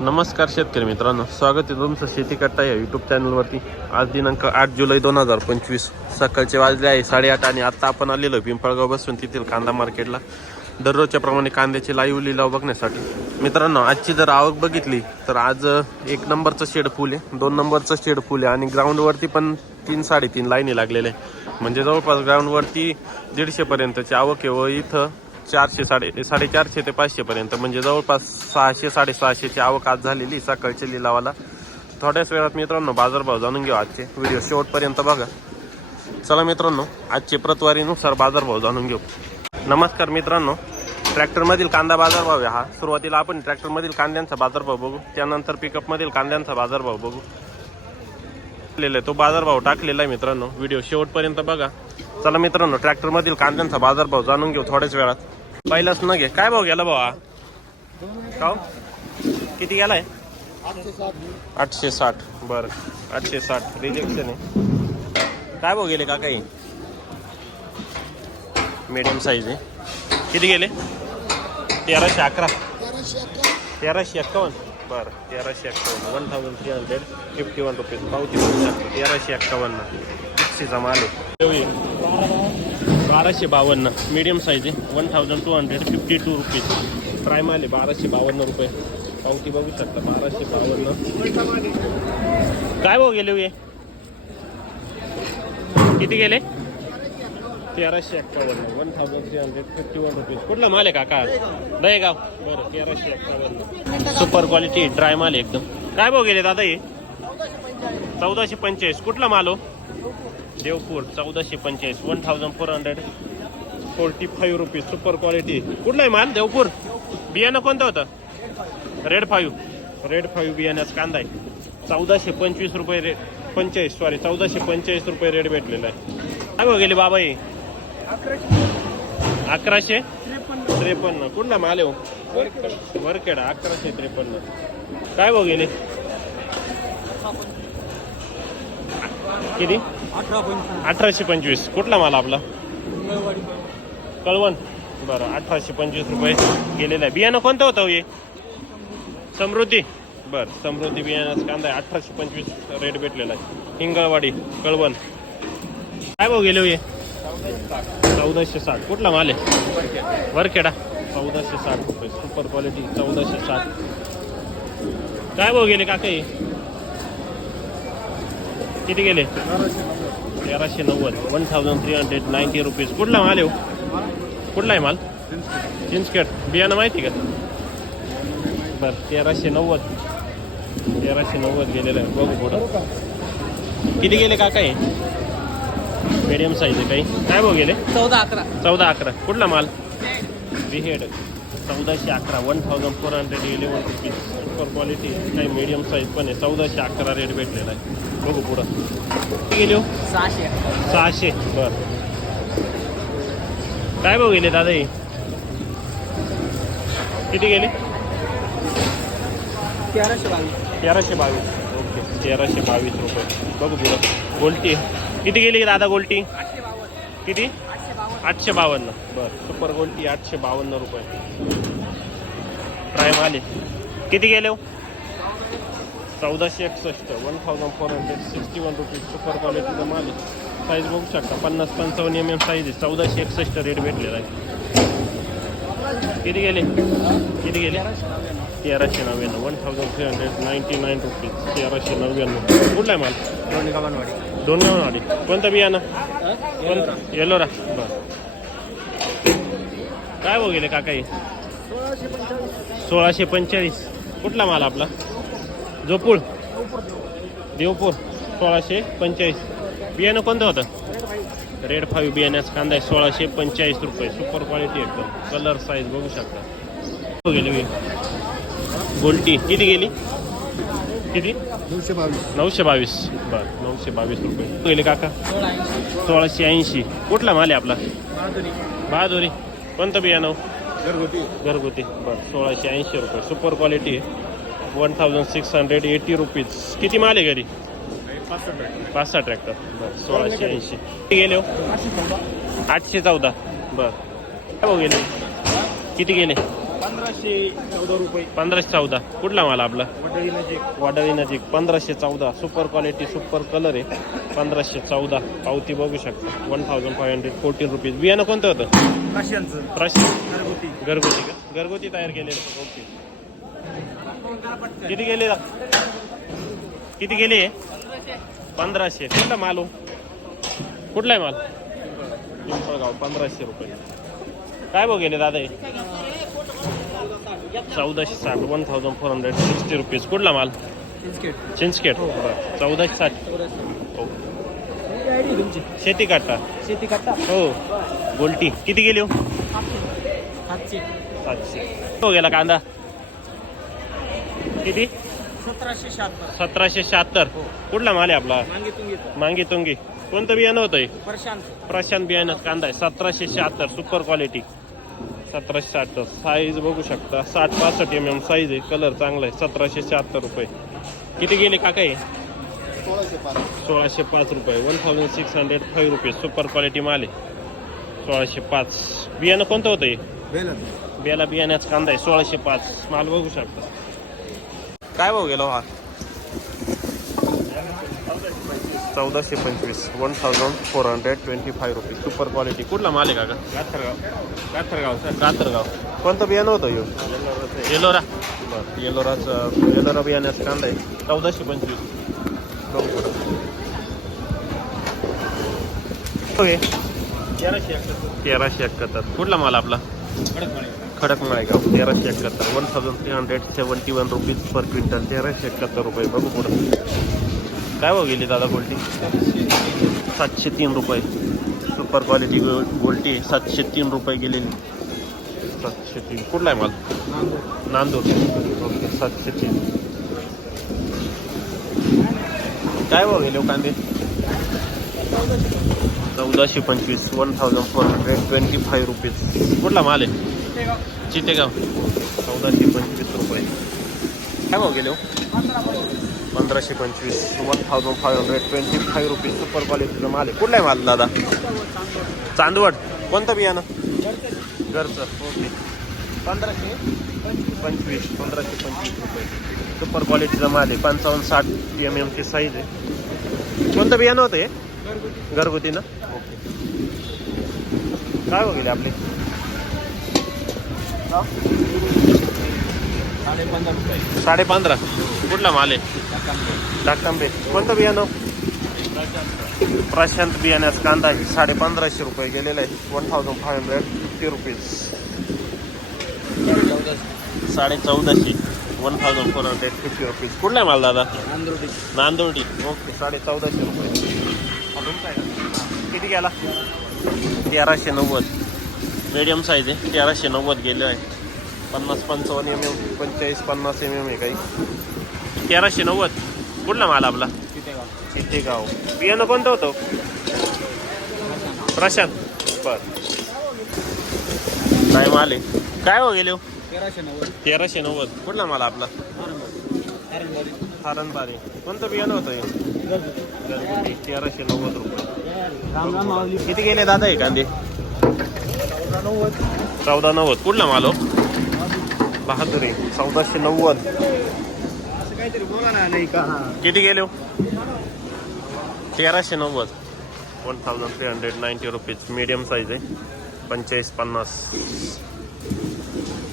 नमस्कार शेतकरी मित्रांनो स्वागत आहे तुमचं शेती करता या यूट्यूब चॅनलवरती आज दिनांक आठ जुलै दोन हजार पंचवीस. सकाळचे वाजले आहे साडेआठ आणि आत्ता आपण आलेलो पिंपळगाव बसून तेथील कांदा मार्केटला दररोजच्या प्रमाणे कांद्याची लाईव्ह लिलाव बघण्यासाठी. मित्रांनो आजची जर आवक बघितली तर आज एक नंबरचं शेड फुल आहे दोन नंबरचं शेड फुल आहे आणि ग्राउंडवरती पण तीन साडेतीन लाईनी लागलेले आहे म्हणजे जवळपास ग्राउंडवरती दीडशेपर्यंतची आवक आहे व इथं चारशे साडे साडेचारशे ते पाचशेपर्यंत. म्हणजे जवळपास सहाशे साडेसहाशेची आवक आज झालेली सकाळच्या लिलावाला. थोड्याच वेळात मित्रांनो बाजारभाव जाणून घेऊ आजचे. व्हिडिओ शेवटपर्यंत बघा. चला मित्रांनो आजचे प्रतवारीनुसार बाजारभाव जाणून घेऊ. नमस्कार मित्रांनो ट्रॅक्टरमधील कांदा बाजारभाव आहे हा. सुरुवातीला आपण ट्रॅक्टरमधील कांद्यांचा बाजारभाव बघू. त्यानंतर पिकअपमधील कांद्यांचा बाजारभाव बघू. आहे तो बाजारभाव टाकलेला आहे मित्रांनो. व्हिडिओ शेवटपर्यंत बघा. चला मित्रांनो ट्रॅक्टरमधील कांद्यांचा बाजारभाव जाणून घेऊ थोड्याच वेळात. पहिलाच न घे. काय भाव गेला भावा? का? किती गेलाय? आठशे साठ. बरं. आठशे साठ. रिजेक्शन आहे. काय भाव गेले का काही मीडियम साईज आहे. किती गेले? तेराशे अकरा. तेराशे एक्कावन्न. बरं. तेराशे एक्कावन्न. One thousand three hundred fifty one rupees पावती तेराशे एक्कावन्न. फिक्सीचा माल आहे. बाराशे बावन्न. मीडियम साईज आहे. One thousand two hundred fifty two rupees prime आले बाराशे बावन्न रुपये. पावती बघू शकता बाराशे बावन्न. काय भाऊ गेले हो हे किती गेले? तेराशे एक्कावन्न. One thousand three hundred fifty one rupees कुठला माल आहे काका? दहेगाव. बरं तेराशे एक्कावन्न. सुपर क्वालिटी ड्राय माल आहे एकदम. काय भाऊ गेले दादा हे? चौदाशे पंचेचाळीस. कुठला माल हो? देवपूर चौदाशे पंचेचाळीस one thousand four hundred forty five rupees super quality कुठला आहे माल? देवपूर? बियाणं कोणतं होतं? रेड फाईव्ह रेड फाईव्ह बियाण्याचा कांदा आहे. चौदाशे पंचवीस रुपये रेट पंचेचाळीस सॉरी चौदाशे पंचेचाळीस रुपये रेट भेटलेला आहे. काय गेले बाबा हे अकराशे? त्रेपन्न. कुठला माल आहे हो? वरखेडा. अकराशे त्रेपन्न. काय भाव गेले? किती? अठराशे पंचवीस. कुठला माल आपला? कळवण. बरं अठराशे पंचवीस रुपये गेलेला आहे. बियाणं कोणतं होतं हो हे? समृद्धी. बरं समृद्धी बियाण्याचा कांदा आहे. अठराशे पंचवीस रेट भेटलेला आहे. हिंगळवाडी कळवण. काय भाऊ गेले हो हे? चौदाशे साठ. कुठला माल आहे? वरखेडा. चौदाशे साठ रुपये. सुपर क्वालिटी चौदाशे साठ. काय भाऊ गेले काका हे? किती गेले? तेराशे नव्वद one thousand three hundred ninety rupees कुठला माल आहे हो? कुठला आहे माल? चिंचखेड बियाणं माहिती का? बरं तेराशे नव्वद. तेराशे नव्वद गेलेलं आहे. बघू पुढं. किती गेले काका हे? मीडियम साईज आहे काही. काय भाऊ गेले? चौदा अकरा. चौदा अकरा. कुठला माल? बिहेड. चौदाशे अकरा one thousand four hundred eleven rupees super quality काही मीडियम साईज पण आहे. चौदाशे अकरा रेट भेटलेला आहे. बघू पुढं. किती गेले हो? सहाशे. सहाशे. बर. काय भाऊ गेले दादा हे? किती गेले? तेराशे बावीस. तेराशे बावीस. ओके तेराशे बावीस रुपये. बघू पुढं. गोल्टी किती गेली दादा गोल्टी किती? आठशे बावन्न. बर. सुपर गोल्टी आठशे बावन्न रुपये. प्राईम आले. किती गेले हो? चौदाशे एकसष्ट one thousand four hundred sixty one rupees super क्वालिटीचा माल आहे साईज बघू शकता पन्नास पंचावन्न एम एम साईज आहे. चौदाशे एकसष्ट रेट भेटलेला आहे. किती गेले? किती गेले? तेराशे नव्याण्णव one thousand three hundred ninety nine rupees तेराशे नव्याण्णव. कुठला आहे माल? दोन्ही गावांवाडी. दोन गावाडी कोणतं बियाणं? कोणतं? येलोरा. बरं. काय हो गेले काका हे सोळाशे पंचेचाळीस. कुठला माल आपला? जोपूळ. देवपूर सोळाशे पंचेचाळीस. बियाणं कोणतं होतं? रेड फाईव्ह बियाण्याचा कांदा आहे सोळाशे पंचेचाळीस रुपये. सुपर क्वालिटी एकदम. कलर साईज बघू शकता. हो गेली. गोल्टी किती गेली? किती? नऊशे बावीस. नऊशे बावीस. बरं नऊशे बावीस रुपये. गेले काका? सोळाशे ऐंशी. कुठला माल आहे आपला? बहादुरी. बहादुरी. कोणतं बियाणं घरगुती? घरगुती. बरं सोळाशे ऐंशी रुपये. Super quality one thousand six hundred eighty rupees किती माल आहे घरी? पाच सहा ट्रॅक्टर बरं सोळाशे ऐंशी. किती गेले हो? आठशे चौदा. बरं. काय गेले? किती गेले? पंधराशे चौदा रुपये. पंधराशे चौदा. कुठला माल आपला? वडळी नजीक. वाडळी नजीक. पंधराशे चौदा. सुपर क्वालिटी सुपर कलर आहे. पंधराशे चौदा. पावती बघू शकता. One thousand five hundred fourteen rupees बियाणं कोणतं होतं? घरगुती. घरगुती का? घरगुती तयार केलेलं ओके किती गेले? किती गेले? पंधराशे. कुठला माल हो? कुठला आहे माल? पिंपळगाव. पंधराशे रुपये. काय भाऊ गेले दादा चौदाशे साठ one thousand four hundred sixty rupees कुठला माल? चिंचकेट बरं. चौदाशे साठ. हो. शेती काटा शेती करता? हो. गोल्टी. किती गेली हो? सातशे. हो गेला कांदा. किती? सतराशे शहात्तर. सतराशे शहात्तर. कुठला माल आहे आपला? मांगी तुंगी कोणतं बियाणं होतं हे? प्रशांत. प्रशांत बियाणं कांदा आहे. सतराशे शहात्तर. सुपर क्वालिटी सतराशे शहात्तर. साईज बघू शकता. साठ पासष्ट एम एम साईज आहे. कलर चांगला आहे. सतराशे शहात्तर रुपये. किती गेले काका हे? सोळाशे पाच सोळाशे पाच रुपये. One thousand six hundred five रुपये. सुपर क्वालिटी माल आहे. सोळाशे पाच. बियाणं कोणतं होतं हे? बेलन. बियाला बियाण्याचा कांदा आहे. सोळाशे पाच. माल बघू शकता. काय भाऊ गेलो हा? चौदाशे पंचवीस one thousand four hundred twenty five rupees super quality कुठला माल आहे का गाथरगाव गाथरगाव गाथरगाव कोणतं बियाणं होतं ह्यो येलोरा. बरं येलोराचं येलोरा बियाण्याचा कांदा आहे. चौदाशे पंचवीस. ओके. तेराशे एकाहत्तर. तेराशे एकाहत्तर. कुठला माल आपला? खडक माळेगाव तेराशे एकाहत्तर. One thousand three hundred seventy one rupees per quintal तेराशे एकाहत्तर रुपये. बघू पुढं. काय भाव गेली दादा गोल्टी? सातशे तीन रुपये. सुपर क्वालिटी गोल्टी सातशे तीन रुपये गेलेली. सातशे तीन. कुठला आहे माल? नांदूर. ओके सातशे तीन. काय भाव गेले हो कांदे? चौदाशे पंचवीस. One thousand four hundred twenty five rupees कुठला माल आहे? चितेगाव चौदाशे पंचवीस रुपये. काय भाव गेले हो? पंधराशे पंचवीस one thousand five hundred twenty five rupees super क्वालिटीचा माल आहे. कुठला आहे माल दादा? चांदवड. कोणतं बियाणं? घरचं. ओके. पंधराशे पंचवीस पंधराशे पंचवीस रुपये. सुपर क्वालिटीचा माल आहे. पंचावन्न साठ एम एमची साईज आहे. कोणतं बियाणं होतं हे? घरगुती. ना? ओके. काय बघितले आपले? साडे पंधरा रुपये. साडे पंधरा कुठला माल आहे? डाकांबे कोणतं बियाणं? प्रशांत बियाण्याचा कांदा आहे. साडे पंधराशे रुपये गेलेला आहे. One thousand five hundred fifty rupees साडे चौदाशे one thousand four hundred fifty rupees कुठला आहे माल दादा? नांदुर्डी. नांदोर्डी. ओके साडे चौदाशे रुपये किती गेला? तेराशे नव्वद. मीडियम साईज आहे. तेराशे नव्वद गेले आहे. पन्नास पंचावन्न एम एम पंचेचाळीस पन्नास एम एम आहे काही. तेराशे नव्वद. कुठला माल आपला? तिथे गाव चितेगाव. बियाणं कोणतं होतं? प्रशांत. बर. काय माल आहे? काय हो गेले हो? तेराशे नव्वद. तेराशे नव्वद. कुठला माल आपला? हरणबारी. कोणतं बियाणं होतं हे? तेराशे नव्वद रुपये. राम राम माऊली. किती गेले दादा हे कांदे? नव्वद चौदा नव्वद. कुठला माल हो? बहादुरी चौदाशे नव्वद. किती गेले हो? तेराशे नव्वद. One thousand three hundred ninety rupees medium size आहे. पंचेचाळीस पन्नास.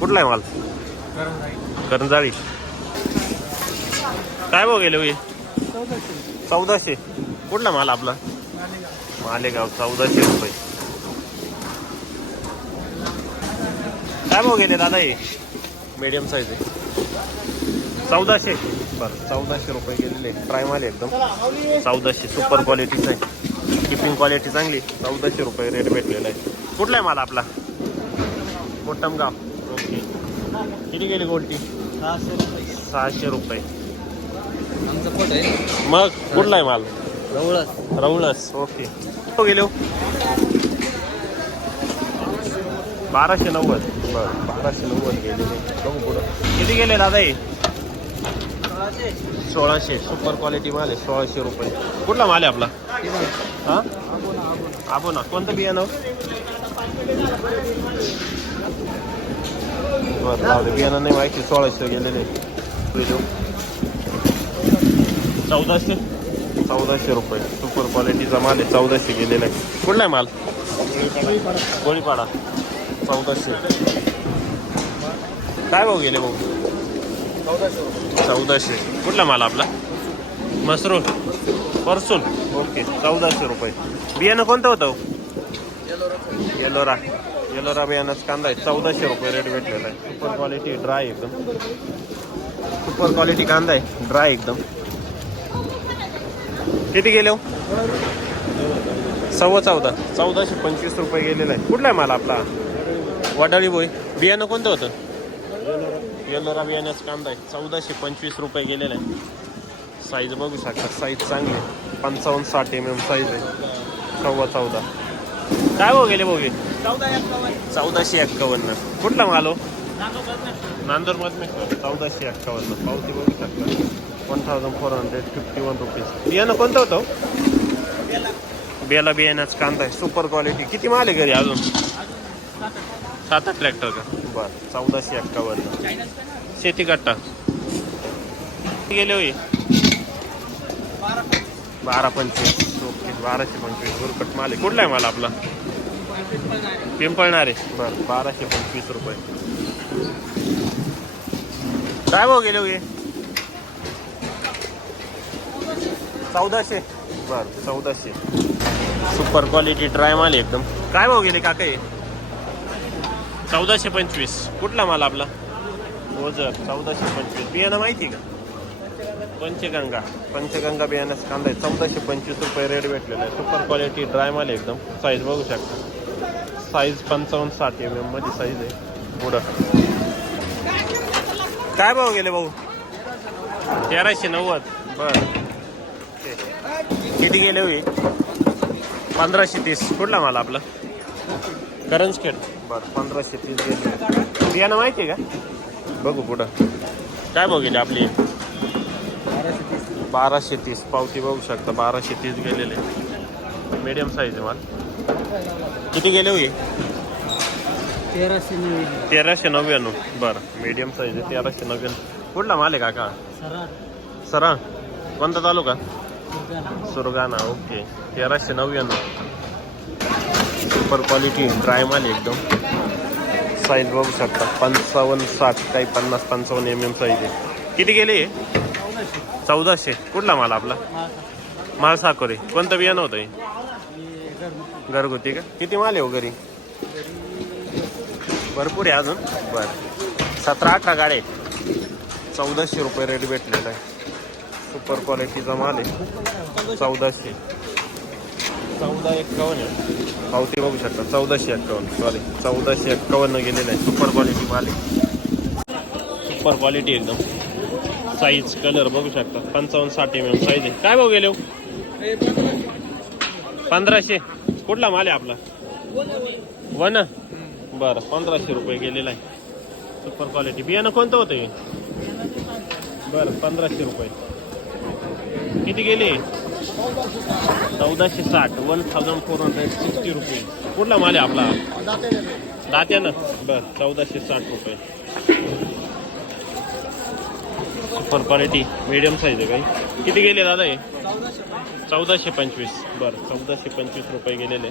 कुठला आहे माल? करंजाळी. काय भाऊ गेले हो हे चौदाशे. कुठला माल आपला? मालेगाव चौदाशे रुपये. काय भाऊ गेले दादा हे? मीडियम साईज आहे. चौदाशे. बरं चौदाशे रुपये गेलेले प्रायमाल एकदम. चौदाशे सुपर क्वालिटीचं आहे किपिंग क्वालिटी चांगली. चौदाशे रुपये रेट भेटलेला आहे. कुठला आहे माल आपला? कोटमगाव ओके किती गेली गोल्टी सहाशे रुपये सहाशे रुपये. आमचं पोट आहे. मग कुठला आहे माल? जवळच रवळस. ओके हो गेले? हो बाराशे नव्वद. बरं बाराशे नव्वद गेलेले. बघू पुढं. किती गेले दादा हे सोळाशे. सुपर क्वालिटी माल आहे सोळाशे रुपये. कुठला माल आहे आपला? हा? आबो ना कोणतं बियाणं? बरं बियाणं नाही माहिती. सोळाशे गेलेले. चौदाशे? चौदाशे रुपये. सुपर क्वालिटीचा माल आहे चौदाशे गेलेला आहे. कुठला आहे माल? गोळीपाडा. चौदाशे. काय भाऊ गेले भाऊ? चौदाशे. कुठला माल आपला? मसरून परसून. ओके चौदाशे रुपये. बियाणं कोणतं होतं? येलोरा. येलोरा बियाणाच कांदा आहे. चौदाशे रुपये रेट भेटलेला आहे. सुपर क्वालिटी ड्राय एकदम. सुपर क्वालिटी कांदा आहे. ड्राय एकदम. किती गेले हो? सव्वा चौदा. चौदाशे पंचवीस रुपये गेलेला आहे. कुठला आहे माल आपला? वडाळी बोय. बियाणं कोणतं होतं? येलोरा बियाण्याचं कांदा आहे. चौदाशे पंचवीस रुपये गेलेला आहे. साईज बघू शकता. साईज चांगली आहे. पंचावन्न साठ एम एम साईज आहे. सव्वा चौदा. काय भाऊ गेले भाऊ चौदाशे एक्कावन्न. कुठला माल हो? नांदूर चौदाशे एक्कावन्न. पावती बघू शकता. One thousand four hundred fifty one rupees बियाणं कोणतं होतं हो? बेला. बियाण्याच कांदा आहे. सुपर क्वालिटी किती माल आहे घरी अजून? सात आठ ट्रॅक्टर का? बरं चौदाशे एक्कावन्न शेती कट्टा. किती गेले होई बारा पंचवीस ओके बाराशे पंचवीस. गुरकट माल आहे. कुठला आहे माल आपला? पिंपळणारे बरं बाराशे पंचवीस रुपये. काय भाऊ गेले होई चौदाशे. बरं चौदाशे. सुपर क्वालिटी ड्राय माल आहे एकदम. काय भाऊ गेले काका हे? चौदाशे पंचवीस. कुठला माल आपला? ओझर चौदाशे पंचवीस. बियाणं माहिती का? पंचगंगा. पंचगंगा बियाण्याचा कांदा आहे. चौदाशे पंचवीस रुपये रेट भेटलेला आहे. सुपर क्वालिटी ड्राय माल आहे एकदम. साईज बघू शकता. साईज पंचावन्न साठ एम एममध्ये साईज आहे. पुढं. काय भाऊ गेले भाऊ? तेराशे नव्वद. बर. किती गेले होई पंधराशे तीस. कुठला माल आपला? करंजखेड बरं पंधराशे तीस गेले. बियाणं माहिती आहे का? बघू पुढं काय गेले आपली? बाराशे तीस. पावती बघू शकता बाराशे तीस गेलेले. मीडियम साईज आहे माल. किती गेले होई? तेराशे नव्याण्णव. तेराशे नव्याण्णव. बरं मीडियम साईज आहे तेराशे नव्याण्णव. कुठला माल आहे काका? सराट सरा कोणता तालुका? सुरगाणा ओके. तेराशे नव्याण्णव. सुपर क्वालिटी ड्राय माल आहे एकदम. साईज बघू शकता. पंचावन्न साठ काही पन्नास पंचावन्न एम एम साईज आहे. किती गेले चौदाशे. कुठला माल आपला? माल साकोरे कोणतं बियाणं होतं घरगुती का? किती माल आहे हो घरी? भरपूर आहे अजून? बरं. सतरा अठरा गाड्या आहेत. चौदाशे रुपये रेट भेटलेला आहे. सुपर क्वालिटीचा माल आहे. चौदाशे. चौदा एक्कावन्न आहे पावती बघू शकता. चौदाशे एक्कावन्न सॉरी चौदाशे एक्कावन्न गेलेलं आहे. सुपर क्वालिटी माल सुपर क्वालिटी एकदम. साईज कलर बघू शकता. पंचावन्न साठ एम एम साईज आहे. काय भाऊ गेले हो? पंधराशे. कुठला माल आहे आपला? वन. बरं पंधराशे रुपये गेलेला आहे. सुपर क्वालिटी बियाणं कोणतं होतं हे? बरं पंधराशे रुपये. किती गेले? चौदाशे साठ one thousand four hundred sixty रुपये. कुठला माल आहे आपला? दात्यानं. बरं चौदाशे साठ रुपये. सुपर क्वालिटी मिडियम साईज आहे काही. किती गेले दादा हे? चौदाशे पंचवीस. बरं चौदाशे पंचवीस रुपये गेलेले.